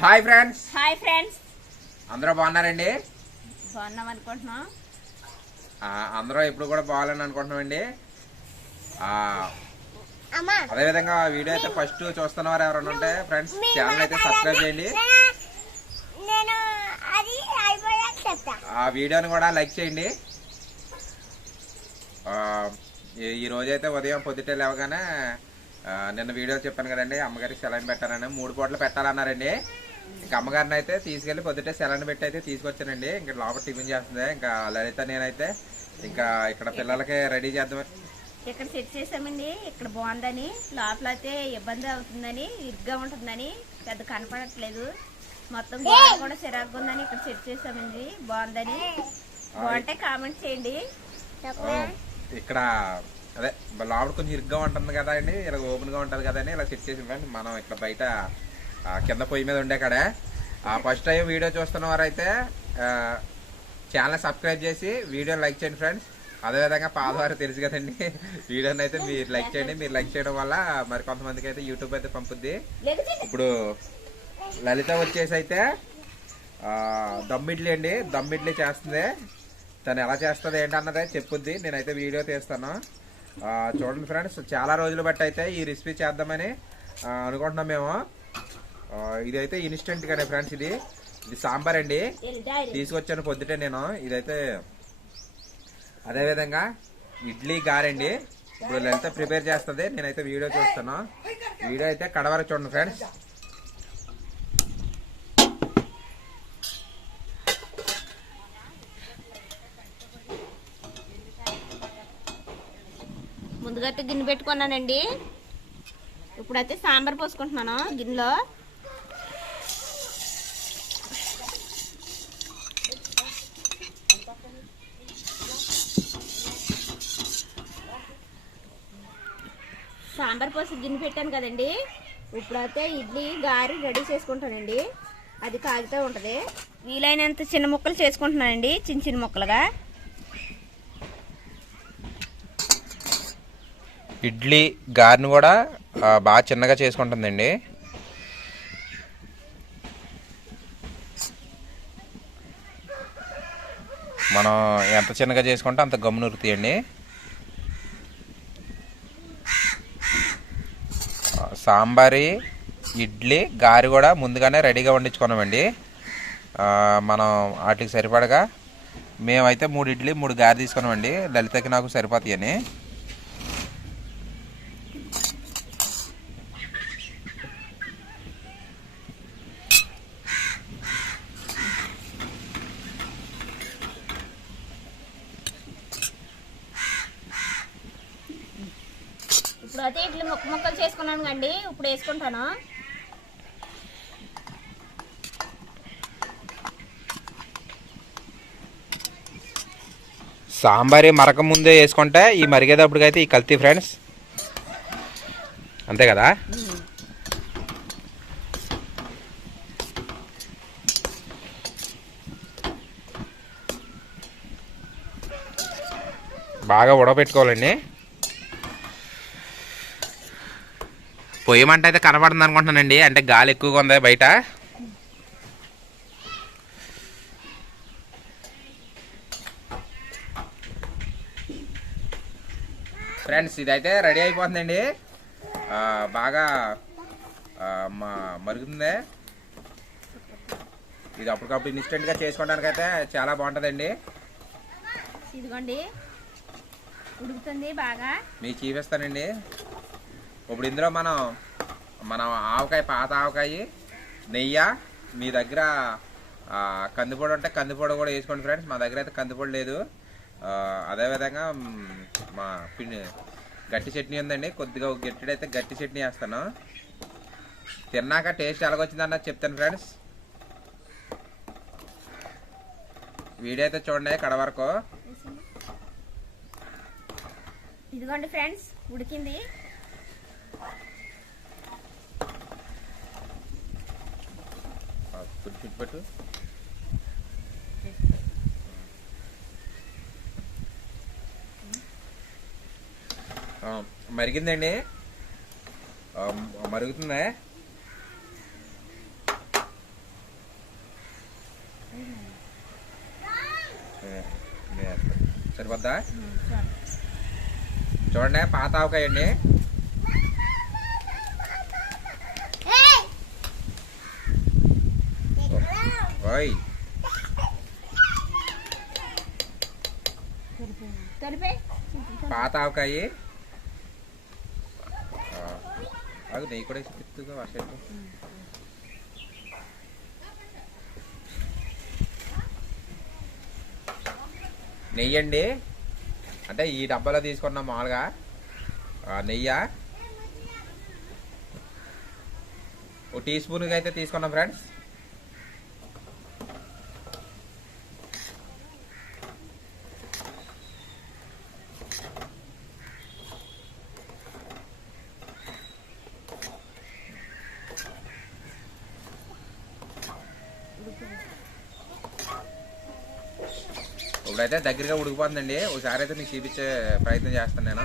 Hi friends. Hi friends. అందరూ బాగున్నారండి? బాగున్నాం అనుకుంటున్నాం. ఆ, అందరూ ఎప్పుడు కూడా బాగాలని అనుకుంటున్నామండి. ఆ, అమ్మా. అదేవిధంగా వీడియో అయితే ఫస్ట్ చూస్తున్నవారు ఎవరైనా ఉంటే ఫ్రెండ్స్ ఛానల్ అయితే సబ్స్క్రైబ్ చేయండి. ఆ వీడియోని కూడా లైక్ చేయండి. ఆ, ఈ- ఈ రోజు అయితే ఉదయం పొద్దుటే లేవగానే నిన్న వీడియో చెప్పాను కదండి అమ్మగారికి సెలైన్ పెట్టాలని మూడు పూటలు పెట్టాలన్నారండి. ఇంకా అమ్మగారిని అయితే తీసుకెళ్ళి పొద్దుటే సెలైన్ పెట్టి అయితే తీసుకొచ్చానండి. ఇంకా లోపల టిఫిన్ చేస్తుంది. ఇంకా లలిత నేనైతే ఇంకా ఇక్కడ పిల్లలకి రెడీ చేద్దాం. ఇక్కడ సెట్ చేసామండి. ఇక్కడ బాగుందని. లోపల అయితే ఇబ్బంది అవుతుందని ఇరుగ్గా ఉంటుందని పెద్ద కనపడట్లేదు. మొత్తం గోడ కూడా చిరాకుగా ఉందని ఇక్కడ సెట్ చేసామండి. బాగుందని. బాగుంటే కామెంట్ చేయండి. ఇక్కడ అదే లోపల కొంచెం ఇరుగ్గా ఉంటుంది కదా అండి. ఇలా ఓపెన్గా ఉంటది కదా అని ఇలా సెట్ చేసి. మనం ఇక్కడ బయట కింద పొయ్యి మీద ఉండే కాడ. ఫస్ట్ టైం వీడియో చూస్తున్న వారైతే ఛానల్ సబ్స్క్రైబ్ చేసి వీడియో లైక్ చేయండి ఫ్రెండ్స్ అదేవిధంగా పాదవారు తెలుసు కదండి. వీడియోని అయితే మీరు లైక్ చేయండి. మీరు లైక్ చేయడం వల్ల మరి కొంతమందికి అయితే యూట్యూబ్ అయితే పంపుద్ది. ఇప్పుడు లలిత వచ్చేసి అయితే దమ్మిడ్లీ దమ్ ఇడ్లీ అండి. దమ్ ఇడ్లీ చేస్తుంది. తను ఎలా చేస్తుంది ఏంటన్నదే చెప్పుద్ది. నేనైతే వీడియో తీస్తాను. చూడండి ఫ్రెండ్స్ చాలా రోజులు బట్టి అయితే ఈ రెసిపీ చేద్దామని అనుకుంటున్నాం మేము. ఇదైతే ఇన్స్టెంట్ గానే ఫ్రెండ్స్ ఇది. ఇది సాంబార్ అండి. తీసుకొచ్చాను పొద్దుటే నేను. ఇదైతే అదేవిధంగా ఇడ్లీ గారండి. ఇప్పుడు లలిత ప్రిపేర్ చేస్తుంది నేనైతే వీడియో చూస్తాను వీడియో అయితే కడవరకు చూడండి ఫ్రెండ్స్ ముందుగా గిన్నె పెట్టుకున్నానండి. ఇప్పుడైతే సాంబార్ పోసుకుంటున్నాను గిన్నెలో. సాంబార్ పోసి గిన్నె పెట్టాను కదండి. ఇప్పుడైతే ఇడ్లీ గారి రెడీ చేసుకుంటానండి. అది కాగితే ఉంటుంది. వీలైనంత చిన్న ముక్కలు చేసుకుంటున్నానండి చిన్న చిన్న ముక్కలుగా. ఇడ్లీ గారిని కూడా బాగా చిన్నగా చేసుకుంటుందండి. మనం ఎంత చిన్నగా చేసుకుంటే అంత గమ్మునురుతాయండి. సాంబారి ఇడ్లీ గారి కూడా ముందుగానే రెడీగా వండించుకున్నామండి. మనం వాటికి సరిపడగా మేమైతే మూడు ఇడ్లీ మూడు గారి తీసుకున్నామండి. లలితకి నాకు సరిపోతాయని. ఇప్పుడు అయితే ఇట్లా మొక్క మొక్కలు చేసుకున్నాను అండి ఇప్పుడు వేసుకుంటాను. సాంబారి మరక ముందే వేసుకుంటే ఈ మరిగేటప్పటికైతే ఈ కల్తీ ఫ్రెండ్స్. అంతే కదా? బాగా ఉడకపెట్టుకోవాలండి పొయ్యి మంట అయితే కనబడుతుంది అనుకుంటున్నానండి. అంటే గాలి ఎక్కువగా ఉంది బయట. ఫ్రెండ్స్ ఇదైతే రెడీ అయిపోతుందండి. బాగా మా మరుగుతుంది. ఇది అప్పటికప్పుడు ఇన్స్టెంట్గా చేసుకోవడానికి అయితే చాలా బాగుంటుందండి. ఇదిగోండి. ఉడుకుతుంది బాగా. మీకు చూపిస్తానండి ఇప్పుడు ఇందులో మనం మనం ఆవకాయ పాత ఆవకాయ నెయ్యి మీ దగ్గర కందిపొడి ఉంటే కందిపొడి కూడా వేసుకోండి ఫ్రెండ్స్. మా దగ్గర అయితే కందిపొడి లేదు. అదేవిధంగా మా పిండి గట్టి చట్నీ ఉందండి. కొద్దిగా గట్టిడైతే గట్టి చట్నీ వేస్తాను. తిన్నాక టేస్ట్ ఎలాగొచ్చిందన్నది చెప్తాను ఫ్రెండ్స్. వీడియో అయితే చూడండి కడ వరకు. ఇదిగోండి ఫ్రెండ్స్ ఉడికింది. ఇటుపెట్టు మరిగిందండి. మరుగుతుందా? సరిపోద్దా? చూడండి పాత ఆవకాయ ఓయ్. పాత ఆవకాయ ఆగు నెయ్యి కూడా వర్షం నెయ్యి అండి అంటే ఈ డబ్బాలో తీసుకున్నాం మామూలుగా నెయ్యి? ఒక టీ స్పూన్కి అయితే తీసుకున్నాం ఫ్రెండ్స్. ఇప్పుడైతే దగ్గరగా ఉడికిపోతుందండి. ఒకసారి అయితే మీకు చూపించే ప్రయత్నం చేస్తాను నేను.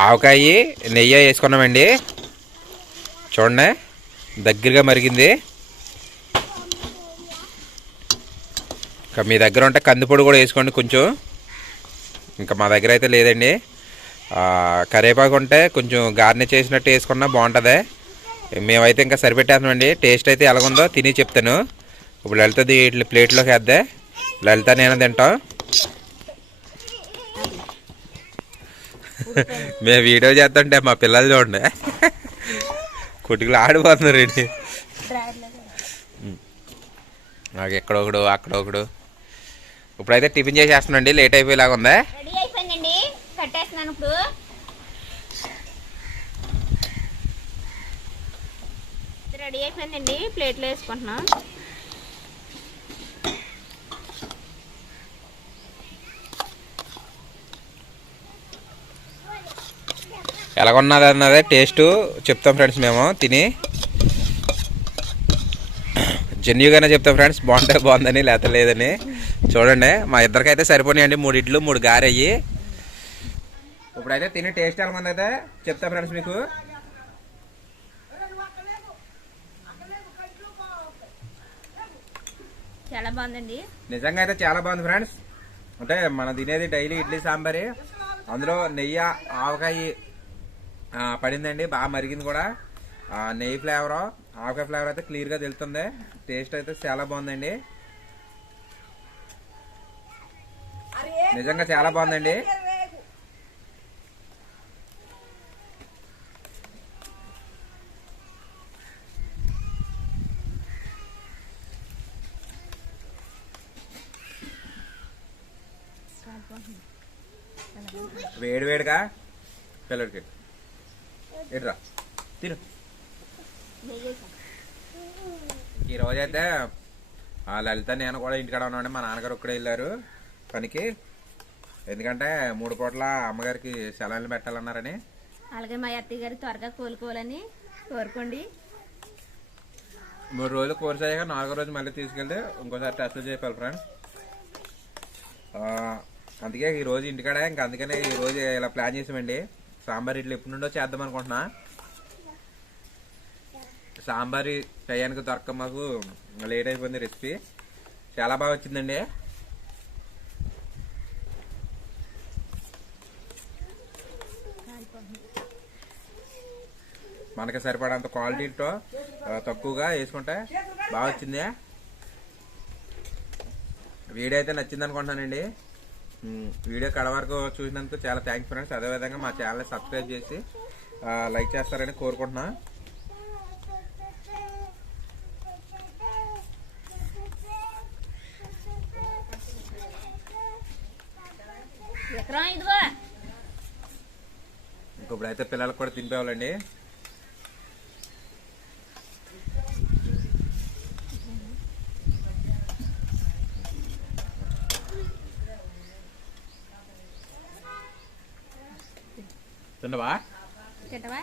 ఆవకాయ నెయ్యి వేసుకున్నామండి. చూడండి దగ్గరగా మరిగింది. ఇంకా మీ దగ్గర ఉంటే కందిపొడి కూడా వేసుకోండి కొంచెం. ఇంకా మా దగ్గర అయితే లేదండి. కరేపాకు కరివేపాకు ఉంటే కొంచెం గార్నిష్ చేసినట్టు వేసుకున్నా బాగుంటుంది. మేమైతే ఇంకా సరిపెట్టేస్తామండి టేస్ట్ అయితే ఎలాగుందో తిని చెప్తాను. ఇప్పుడు లలితది ఇట్లా ప్లేట్లోకి వేద్దే. లలిత నేను తింటాం. మేము వీడియో చేస్తుంటే మా పిల్లలు చూడండి. కుటికలు ఆడిపోతున్నారు ఏంటి నాకు ఎక్కడొకడు అక్కడొకడు ఇప్పుడైతే టిఫిన్ చేసేస్తున్నాండి లేట్ అయిపోయేలాగా ఉందా రెడీ అయిపోయిందండి కట్టేస్తున్నాను ఇప్పుడు రెడీ అయిపోయిందండి. ప్లేట్లో వేసుకుంటున్నాం. ఎలాగొన్నది అన్నదే టేస్ట్ చెప్తాం ఫ్రెండ్స్ మేము తిని. జెన్యుగానే చెప్తాం ఫ్రెండ్స్ బాగుంటే బాగుందని లేకపోతే లేదని. చూడండి మా ఇద్దరికైతే సరిపోయాయండి మూడు ఇడ్లు మూడు గారయ్యి. ఇప్పుడైతే తిని టేస్ట్ ఎలా ఉందైతే చెప్తా ఫ్రెండ్స్ మీకు. చాలా బాగుందండి. నిజంగా అయితే చాలా బాగుంది ఫ్రెండ్స్. అంటే మనం తినేది డైలీ ఇడ్లీ సాంబారి. అందులో నెయ్యి ఆవకాయ పడిందండి. బాగా మరిగింది కూడా. ఆ, నెయ్యి ఫ్లేవర్ ఆవకాయ ఫ్లేవర్ అయితే క్లియర్గా తెలుస్తుంది. టేస్ట్ అయితే చాలా బాగుందండి. నిజంగా చాలా బాగుందండి. వేడి వేడిగా పిల్లడికి ఎట్రా తిను. ఈ రోజైతే ఆ లలిత నేను కూడా ఇంటికాడ ఉన్నాండి మా నాన్నగారు ఒక్కడే వెళ్ళారు పనికి. ఎందుకంటే మూడు పూట్ల అమ్మగారికి సెలవులు పెట్టాలన్నారని. అలాగే మా అత్తయ్య గారు త్వరగా కోలుకోవాలని కోరుకోండి. మూడు రోజులు కోర్స్ అయ్యాక నాలుగో రోజు మళ్ళీ తీసుకెళ్తే ఇంకోసారి టెస్టులు చేయాలి ఫ్రెండ్స్ అందుకే ఈ రోజు ఇంటికాడ ఇంకా అందుకనే ఈ రోజు ఇలా ప్లాన్ చేసామండి. సాంబార్ ఇడ్లీ ఎప్పటి నుండో చేద్దాం అనుకుంటున్నా. సాంబార్ చేయడానికి దొరక మాకు లేట్ అయిపోయింది రెసిపీ. చాలా బాగా వచ్చిందండి. మనకి సరిపడంత క్వాలిటీతో తక్కువగా వేసుకుంటే బాగా వచ్చింది. వీడియో అయితే నచ్చింది అనుకుంటున్నానండి. వీడియో కడ వరకు చూసినందుకు చాలా థ్యాంక్స్ ఫ్రెండ్స్ అదేవిధంగా మా ఛానల్ సబ్స్క్రైబ్ చేసి లైక్ చేస్తారని కోరుకుంటున్నా. ఇప్పుడైతే పిల్లలకు కూడా తినిపేవాళ్ళండి. bá chào bá